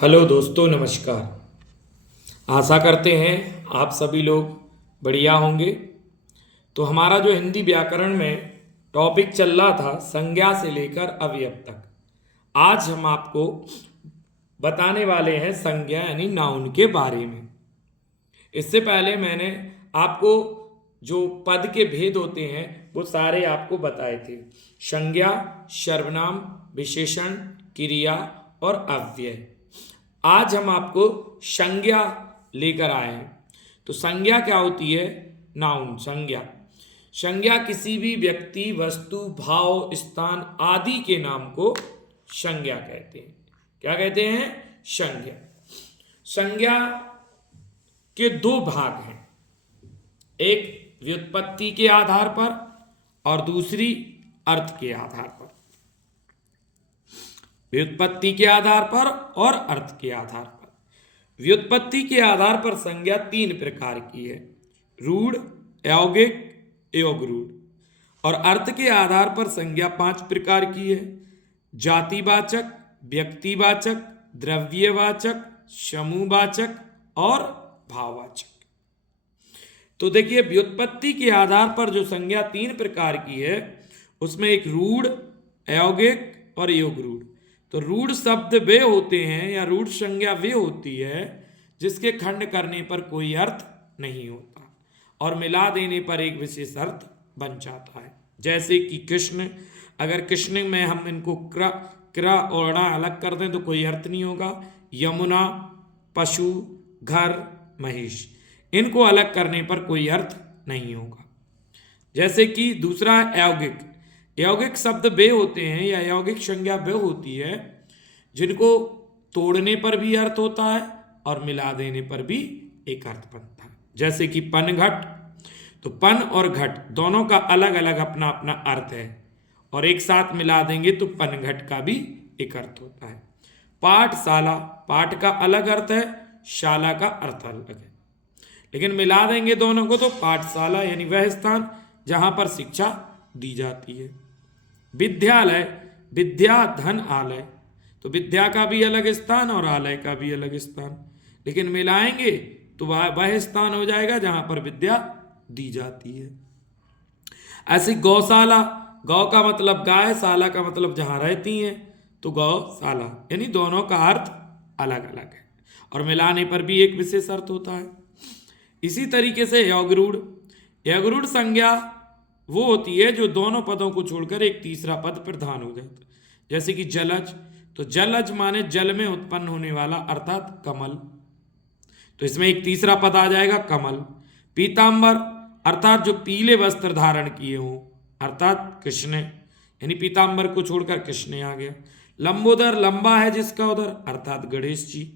Hello दोस्तों, नमस्कार। आशा करते हैं आप सभी लोग बढ़िया होंगे। तो हमारा जो हिंदी व्याकरण में टॉपिक चल रहा था संज्ञा से लेकर अवयव तक, आज हम आपको बताने वाले हैं संज्ञा यानी नाउन के बारे में। इससे पहले मैंने आपको जो पद के भेद होते हैं वो सारे आपको बताए थे। संज्ञा, सर्वनाम, विशेषण, क्रिया और अव्यय। आज हम आपको संज्ञा लेकर आए हैं। तो संज्ञा क्या होती है? नाउन संज्ञा। संज्ञा किसी भी व्यक्ति, वस्तु, भाव, स्थान आदि के नाम को संज्ञा कहते हैं। क्या कहते हैं? संज्ञा। संज्ञा के दो भाग हैं, एक व्युत्पत्ति के आधार पर और दूसरी अर्थ के आधार पर। व्युत्पत्ति के आधार पर और अर्थ के आधार पर। व्युत्पत्ति के आधार पर संज्ञा तीन प्रकार की है, रूढ़, यौगिक, योगरूढ़। और अर्थ के आधार पर संज्ञा पांच प्रकार की है, जातिवाचक, व्यक्तिवाचक, द्रव्यवाचक, समूहवाचक और भाववाचक। तो देखिए, व्युत्पत्ति के आधार पर जो संज्ञा तीन प्रकार की है उसमें एक रूढ़, यौगिक और योगरूढ़। तो रूढ़ शब्द वे होते हैं या रूढ़ संज्ञा वे होती है जिसके खंड करने पर कोई अर्थ नहीं होता और मिला देने पर एक विशेष अर्थ बन जाता है। जैसे कि कृष्ण, अगर कृष्ण में हम इनको क्र और ण अलग कर दें तो कोई अर्थ नहीं होगा। यमुना, पशु, घर, महिष, इनको अलग करने पर कोई अर्थ नहीं होगा। जैसे कि दूसरा यौगिक। यौगिक शब्द वे होते हैं या यौगिक संज्ञा वे होती है जिनको तोड़ने पर भी अर्थ होता है और मिला देने पर भी एक अर्थ बनता है। जैसे कि पन घट, तो पन और घट दोनों का अलग अलग अपना अपना अर्थ है और एक साथ मिला देंगे तो पन घट का भी एक अर्थ होता है। पाठशाला, पाठ का अलग अर्थ है, शाला का अर्थ अलग है, लेकिन मिला देंगे दोनों को तो पाठशाला यानी वह स्थान जहां पर शिक्षा दी जाती है। विद्यालय, विद्या धन आलय, तो विद्या का भी अलग स्थान और आलय का भी अलग स्थान, लेकिन मिलाएंगे तो वह स्थान हो जाएगा जहां पर विद्या दी जाती है। ऐसे गौशाला, गौ का मतलब गाय, शाला का मतलब जहां रहती हैं, तो गौशाला यानी दोनों का अर्थ अलग अलग है और मिलाने पर भी एक विशेष अर्थ होता है। इसी तरीके से योगरूढ़। योगरूढ़ संज्ञा वो होती है जो दोनों पदों को छोड़कर एक तीसरा पद प्रधान हो जाता है। जैसे कि जलज, तो जलज माने जल में उत्पन्न होने वाला अर्थात कमल, तो इसमें एक तीसरा पद आ जाएगा कमल। पीतांबर अर्थात जो पीले वस्त्र धारण किए हो अर्थात कृष्ण, यानी पीतांबर को छोड़कर कृष्ण आ गया। लंबोदर, लंबा है जिसका उदर अर्थात गणेश जी।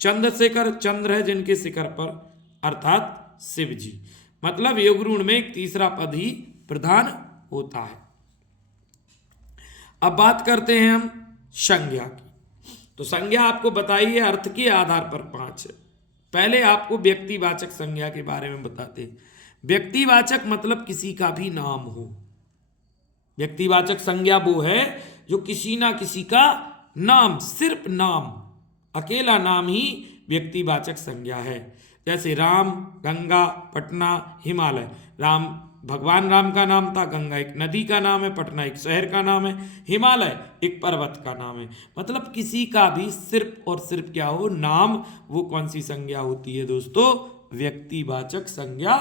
चंद्रशेखर, चंद्र है जिनके शिखर पर अर्थात शिव जी। मतलब योगरूढ़ में एक तीसरा पद ही प्रधान होता है। अब बात करते हैं हम संज्ञा की। तो संज्ञा आपको बताई है अर्थ के आधार पर पांच है। पहले आपको व्यक्तिवाचक संज्ञा के बारे में बताते हैं। व्यक्तिवाचक मतलब किसी का भी नाम हो। व्यक्तिवाचक संज्ञा वो है जो किसी ना किसी का नाम, सिर्फ नाम, अकेला नाम ही व्यक्तिवाचक संज्ञा है। जैसे राम, गंगा, पटना, हिमालय। राम भगवान राम का नाम था, गंगा एक नदी का नाम है, पटना एक शहर का नाम है, हिमालय एक पर्वत का नाम है। मतलब किसी का भी सिर्फ और सिर्फ क्या हो, नाम, वो कौन सी संज्ञा होती है दोस्तों? व्यक्तिवाचक संज्ञा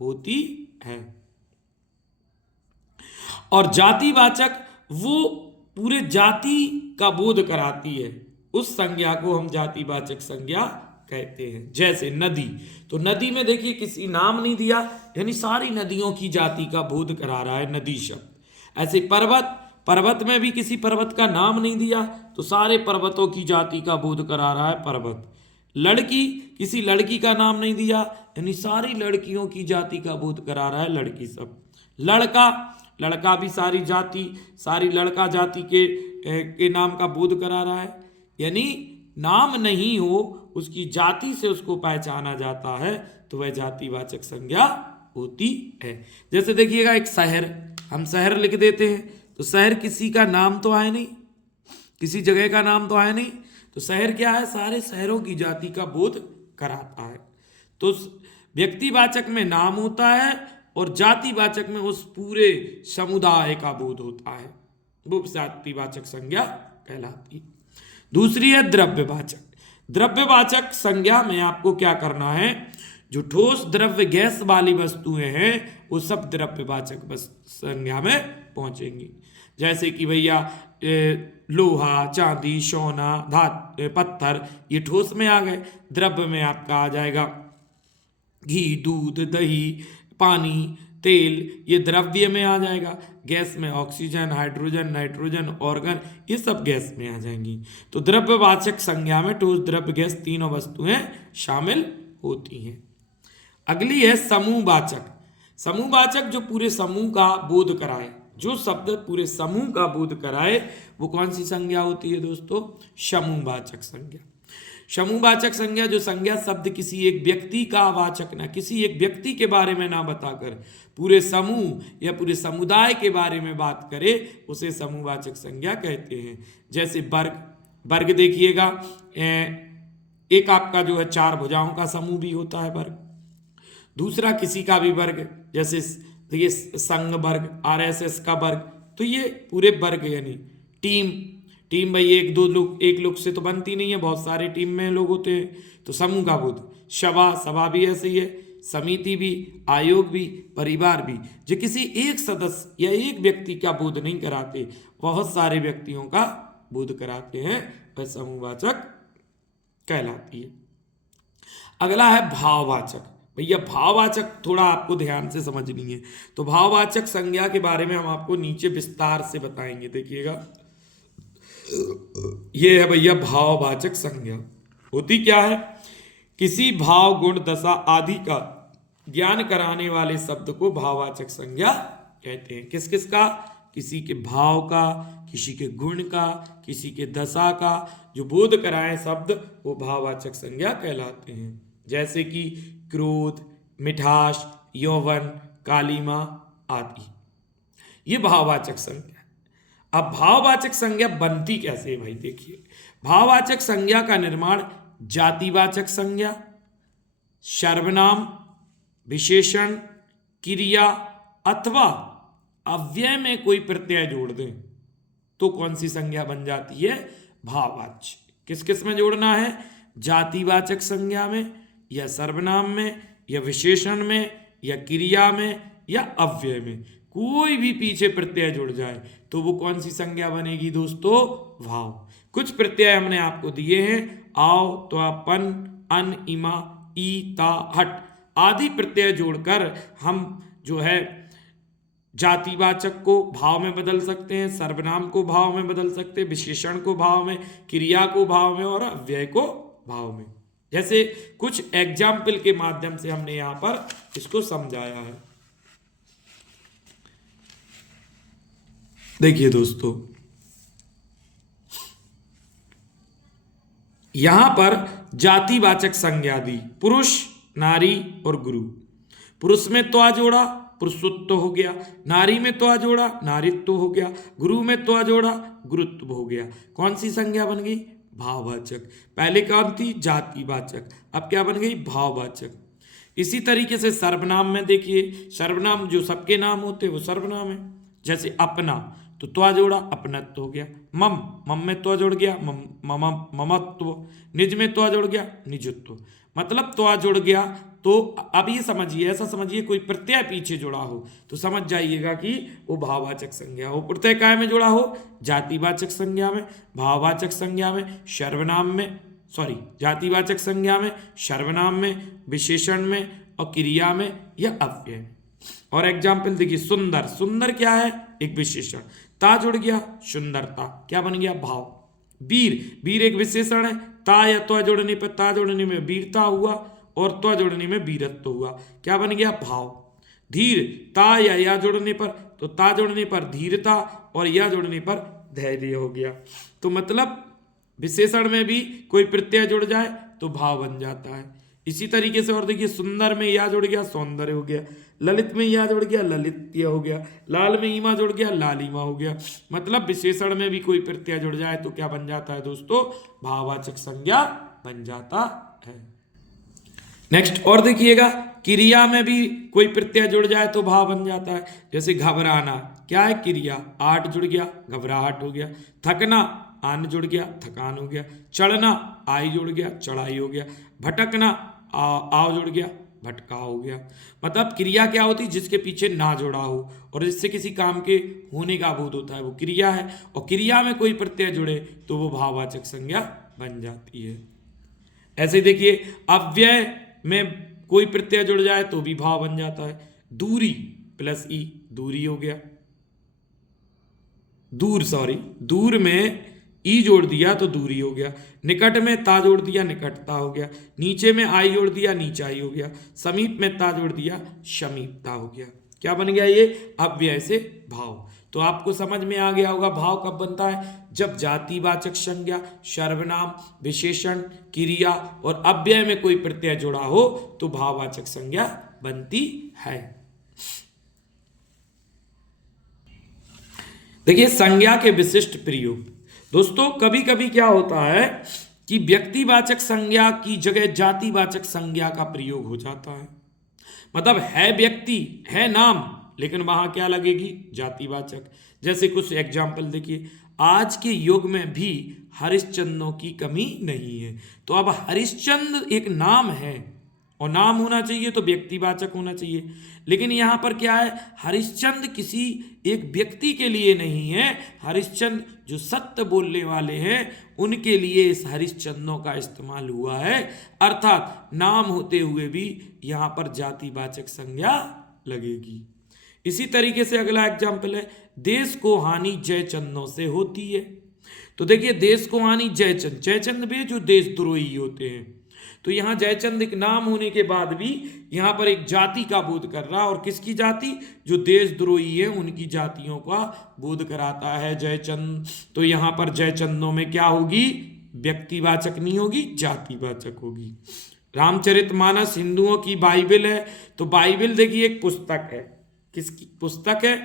होती है। और जातिवाचक वो पूरे जाति का बोध कराती है, उस संज्ञा को हम जातिवाचक संज्ञा कहते हैं। जैसे नदी, तो नदी में देखिए किसी नाम नहीं दिया, यानी सारी नदियों की जाति का बोध करा रहा है नदी शब्द। ऐसे पर्वत, पर्वत में भी किसी पर्वत का नाम नहीं दिया तो सारे पर्वतों की जाति का बोध करा रहा है पर्वत। लड़की, किसी लड़की का नाम नहीं दिया यानी सारी लड़कियों की जाति का बोध करा रहा है लड़की शब्द। लड़का, लड़का भी सारी जाति, सारी लड़का जाति के नाम का बोध करा रहा है। यानी नाम नहीं हो, उसकी जाति से उसको पहचाना जाता है तो वह जातिवाचक संज्ञा होती है। जैसे देखिएगा एक शहर, हम शहर लिख देते हैं तो शहर किसी का नाम तो है नहीं, किसी जगह का नाम तो है नहीं, तो शहर क्या है, सारे शहरों की जाति का बोध कराता है। तो व्यक्तिवाचक में नाम होता है और जातिवाचक में उस पूरे समुदाय का बोध होता है, वो जातिवाचक संज्ञा कहलाती है। दूसरी है द्रव्यवाचक। द्रव्यवाचक संज्ञा में आपको क्या करना है, जो ठोस द्रव्य गैस वाली वस्तुएं हैं वो सब द्रव्यवाचक संज्ञा में पहुंचेंगी। जैसे कि भैया लोहा, चांदी, सोना, पत्थर, ये ठोस में आ गए। द्रव्य में आपका आ जाएगा घी, दूध, दही, पानी, तेल, ये द्रव्य में आ जाएगा। गैस में ऑक्सीजन, हाइड्रोजन, नाइट्रोजन, ऑर्गन, ये सब गैस में आ जाएंगी। तो द्रव्यवाचक संज्ञा में ठोस, द्रव्य, गैस तीनों वस्तुएं शामिल होती हैं। अगली है समूहवाचक। समूहवाचक जो पूरे समूह का बोध कराए, जो शब्द पूरे समूह का बोध कराए, वो कौन सी संज्ञा होती है दोस्तों, समूहवाचक संज्ञा। समूहवाचक संज्ञा, जो संज्ञा शब्द किसी एक व्यक्ति का वाचक ना, किसी एक व्यक्ति के बारे में ना बताकर पूरे समूह या पूरे समुदाय के बारे में बात करे, उसे समूहवाचक संज्ञा कहते हैं। जैसे वर्ग, वर्ग देखिएगा, एक आपका जो है चार भुजाओं का समूह भी होता है वर्ग। दूसरा किसी का भी वर्ग, जैसे ये संघ वर्ग, आरएसएस का वर्ग, तो ये पूरे वर्ग यानी टीम। टीम भाई एक दो लोग, एक लोग से तो बनती नहीं है, बहुत सारे टीम में लोग होते हैं, तो समूह का बोध। सभा, सभा भी ऐसे ही है, समिति भी, आयोग भी, परिवार भी, जो किसी एक सदस्य या एक व्यक्ति का बोध नहीं कराते, बहुत सारे व्यक्तियों का बोध कराते हैं, वह समूहवाचक कहलाती है। अगला है भाववाचक। भैया भाववाचक थोड़ा आपको ध्यान से समझनी है, तो भाववाचक संज्ञा के बारे में हम आपको नीचे विस्तार से बताएंगे। देखिएगा, ये है भैया भाववाचक संज्ञा। होती क्या है, किसी भाव, गुण, दशा आदि का ज्ञान कराने वाले शब्द को भाववाचक संज्ञा कहते हैं। किस किस का, किसी के भाव का, किसी के गुण का, किसी के दशा का जो बोध कराए शब्द, वो भाववाचक संज्ञा कहलाते हैं। जैसे कि क्रोध, मिठास, यौवन, कालीमा आदि, ये भाववाचक संज्ञा। अब भाववाचक संज्ञा बनती कैसे है भाई, देखिए, भाववाचक संज्ञा का निर्माण जातिवाचक संज्ञा, सर्वनाम, विशेषण, क्रिया अथवा अव्यय में कोई प्रत्यय जोड़ दें तो कौन सी संज्ञा बन जाती है, भाववाचक। किस किस में जोड़ना है, जातिवाचक संज्ञा में, या सर्वनाम में, या विशेषण में, या क्रिया में, या अव्यय में। कोई भी पीछे प्रत्यय जुड़ जाए तो वो कौन सी संज्ञा बनेगी दोस्तों, भाव। कुछ प्रत्यय हमने आपको दिए हैं, आओ, त्वा, पन, अन, इमा, ई, ता, हट आदि प्रत्यय जोड़कर हम जो है जातिवाचक को भाव में बदल सकते हैं, सर्वनाम को भाव में बदल सकते हैं, विशेषण को भाव में, क्रिया को भाव में और अव्यय को भाव में। जैसे कुछ एग्जाम्पल के माध्यम से हमने यहां पर इसको समझाया है। देखिए दोस्तों, यहां पर जातिवाचक संज्ञा दी, पुरुष, नारी और गुरु। पुरुष में त्वा जोड़ा, पुरुषत्व हो गया, नारी में त्वा जोड़ा, नारीत्व हो गया, गुरु में त्वा जोड़ा, गुरुत्व हो गया। कौन सी संज्ञा बन गई, भाववाचक। पहले कौन थी, जातिवाचक, अब क्या बन गई, भाववाचक। इसी तरीके से सर्वनाम में देखिए, सर्वनाम जो सबके नाम होते वो सर्वनाम है। जैसे अपना, तो त्वा जोड़ा, अपनत्व हो गया। मम, मम में त्वा जोड़ गया, ममत्व। निज में त्वा जोड़ गया, निजत्व। मतलब त्वा जुड़ गया तो अब ये समझिए, ऐसा समझिए कोई प्रत्यय पीछे जुड़ा हो तो समझ जाइएगा कि वो भाववाचक संज्ञा हो। प्रत्यय काय में जुड़ा हो, जातिवाचक संज्ञा में, भाववाचक संज्ञा में, सर्वनाम में, जातिवाचक संज्ञा में, सर्वनाम में, विशेषण में और क्रिया में या अव्यय में। और एग्जाम्पल देखिए, सुंदर, सुंदर क्या है, एक विशेषण, ता जुड़ गया, सुंदरता क्या बन गया, भाव। वीर, वीर एक विशेषण है, ता या त्वा जोड़ने पर, ता जोड़ने में वीरता हुआ और त्वा जोड़ने में वीरत्व हुआ, क्या बन गया, भाव। धीर, ता या जोड़ने पर, तो ता जोड़ने पर धीरता और या जोड़ने पर धैर्य हो गया। तो मतलब विशेषण में भी कोई प्रत्यय जुड़ जाए तो भाव बन जाता है। इसी तरीके से और देखिए, सुंदर में या जुड़ गया सौंदर्य हो गया, ललित में या जुड़ गया ललित्य हो गया, लाल में ईमा जुड़ गया लालिमा हो गया। मतलब विशेषण में भी कोई प्रत्यय जुड़ जाए तो क्या बन जाता है दोस्तों, भाववाचक संज्ञा बन जाता है। नेक्स्ट और देखिएगा, क्रिया में भी कोई प्रत्यय जुड़ जाए तो भाव बन जाता है। जैसे घबराना क्या है, क्रिया, आट जुड़ गया घबराहट हो गया। थकना आन जुड़ गया थकान हो गया। चढ़ना आई जुड़ गया चढ़ाई हो गया। भटकना आओ जुड़ गया भटकाव हो गया। मतलब क्रिया क्या होती है, जिसके पीछे ना जुड़ा हो और जिससे किसी काम के होने का बोध होता है, वो क्रिया है। और क्रिया में कोई प्रत्यय जुड़े तो वो भाववाचक संज्ञा बन जाती है। ऐसे देखिए, अव्यय में कोई प्रत्यय जुड़ जाए तो भी भाव बन जाता है। दूरी प्लस ई दूरी हो गया, दूर में ई जोड़ दिया तो दूरी हो गया। निकट में ता जोड़ दिया निकटता हो गया। नीचे में आई जोड़ दिया नीचाई हो गया। समीप में ता जोड़ दिया समीपता हो गया। क्या बन गया ये, अव्यय से भाव। तो आपको समझ में आ गया होगा भाव कब बनता है, जब जातिवाचक संज्ञा, सर्वनाम, विशेषण, क्रिया और अव्यय में कोई प्रत्यय जुड़ा हो तो भाववाचक संज्ञा बनती है। देखिए, संज्ञा के विशिष्ट प्रयोग। दोस्तों कभी कभी क्या होता है कि व्यक्तिवाचक संज्ञा की जगह जातिवाचक संज्ञा का प्रयोग हो जाता है। मतलब है व्यक्ति, है नाम, लेकिन वहां क्या लगेगी, जातिवाचक। जैसे कुछ एग्जाम्पल देखिए, आज के युग में भी हरिश्चंद्रों की कमी नहीं है। तो अब हरिश्चंद्र एक नाम है और नाम होना चाहिए तो व्यक्तिवाचक होना चाहिए, लेकिन यहां पर क्या है, हरिश्चंद्र किसी एक व्यक्ति के लिए नहीं है, हरिश्चंद्र जो सत्य बोलने वाले हैं उनके लिए इस हरिश्चंद्रों का इस्तेमाल हुआ है। अर्थात नाम होते हुए भी यहां पर जातिवाचक संज्ञा लगेगी। इसी तरीके से अगला एग्जाम्पल है, देश को हानि जयचंदों से होती है। तो देखिए, देश को हानि जयचंद, जयचंद भी जो देशद्रोही होते हैं। तो यहां जयचंद एक नाम होने के बाद भी यहां पर एक जाति का बोध कर रहा है, और किसकी जाति, जो देशद्रोही है उनकी जातियों का बोध कराता है जयचंद। तो यहां पर जयचंदों में क्या होगी, व्यक्तिवाचक नहीं होगी, जातिवाचक होगी। रामचरितमानस हिंदुओं की बाइबल है, तो बाइबल देखिए एक पुस्तक है, किसकी पुस्तक है,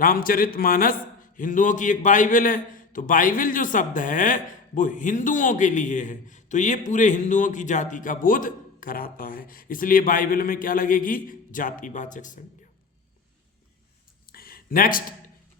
रामचरितमानस हिंदुओं की एक बाइबल है। तो बाइबल जो शब्द है वो हिंदुओं के लिए है, तो ये पूरे हिंदुओं की जाति का बोध कराता है, इसलिए बाइबल में क्या लगेगी, जातिवाचक संज्ञा। नेक्स्ट,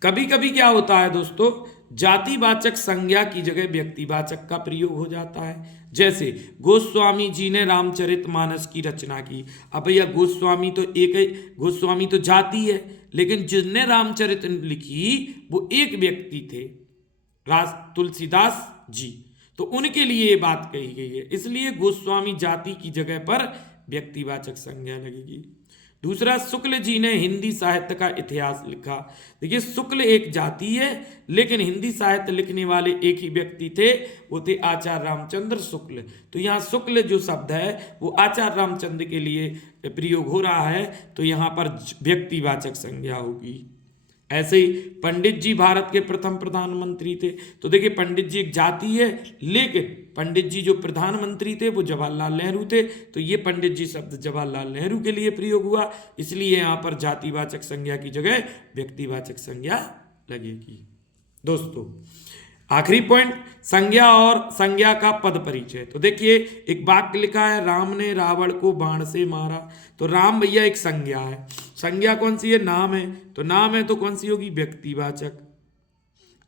कभी कभी क्या होता है दोस्तों, जातिवाचक संज्ञा की जगह व्यक्तिवाचक का प्रयोग हो जाता है। जैसे गोस्वामी जी ने रामचरितमानस की रचना की। अब भैया गोस्वामी तो एक, गोस्वामी तो जाति है, लेकिन जिसने रामचरित लिखी वो एक व्यक्ति थे, राज तुलसीदास जी, तो उनके लिए ये बात कही गई है, इसलिए गोस्वामी जाति की जगह पर व्यक्तिवाचक संज्ञा लगेगी। दूसरा, शुक्ल जी ने हिंदी साहित्य का इतिहास लिखा। देखिए, शुक्ल एक जाति है, लेकिन हिंदी साहित्य लिखने वाले एक ही व्यक्ति थे, वो थे आचार्य रामचंद्र शुक्ल। तो यहाँ शुक्ल जो शब्द है वो आचार्य रामचंद्र के लिए प्रयोग हो रहा है, तो यहाँ पर व्यक्तिवाचक संज्ञा होगी। ऐसे ही पंडित जी भारत के प्रथम प्रधानमंत्री थे। तो देखिए, पंडित जी एक जाति है, लेकिन पंडित जी जो प्रधानमंत्री थे वो जवाहरलाल नेहरू थे, तो ये पंडित जी शब्द जवाहरलाल नेहरू के लिए प्रयोग हुआ, इसलिए यहाँ पर जातिवाचक संज्ञा की जगह व्यक्तिवाचक संज्ञा लगेगी। दोस्तों आखिरी पॉइंट, संज्ञा और संज्ञा का पद परिचय। तो देखिए, एक वाक्य लिखा है, राम ने रावण को बाण से मारा। तो राम भैया एक संज्ञा है, संज्ञा कौन सी है, नाम है, तो नाम है तो कौन सी होगी, व्यक्तिवाचक।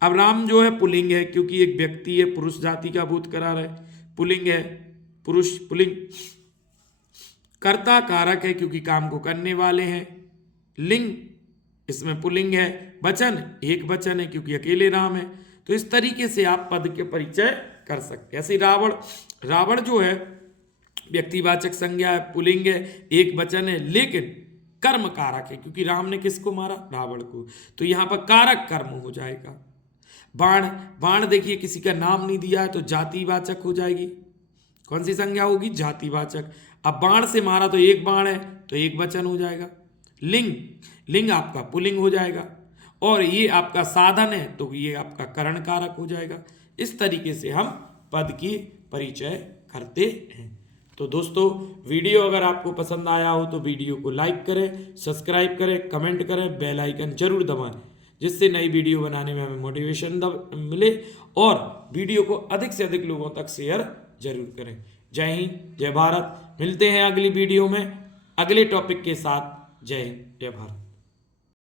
अब राम जो है पुल्लिंग है, क्योंकि एक व्यक्ति है, पुरुष जाति का बोध करा रहा है, पुल्लिंग है, पुरुष पुल्लिंग। कर्ता कारक है, क्योंकि काम को करने वाले हैं। लिंग इसमें पुल्लिंग है। वचन एक वचन है, क्योंकि अकेले राम है। तो इस तरीके से आप पद के परिचय कर सकते हैं। ऐसे रावण जो है व्यक्तिवाचक संज्ञा है, पुल्लिंग है, एक वचन है, लेकिन कर्म कारक है, क्योंकि राम ने किसको मारा, रावण को, तो यहां पर कारक कर्म हो जाएगा। बाण देखिए किसी का नाम नहीं दिया है, तो जातिवाचक हो जाएगी। कौन सी संज्ञा होगी, जातिवाचक। अब बाण से मारा तो एक बाण है, तो एक वचन हो जाएगा। लिंग आपका पुल्लिंग हो जाएगा, और ये आपका साधन है, तो ये आपका करण कारक हो जाएगा। इस तरीके से हम पद की परिचय करते हैं। तो दोस्तों वीडियो अगर आपको पसंद आया हो तो वीडियो को लाइक करें, सब्सक्राइब करें, कमेंट करें, बेल आइकन जरूर दबाएं, जिससे नई वीडियो बनाने में हमें मोटिवेशन मिले, और वीडियो को अधिक से अधिक लोगों तक शेयर जरूर करें। जय हिंद, जय भारत। मिलते हैं अगली वीडियो में अगले टॉपिक के साथ। जय हिंद, जय भारत।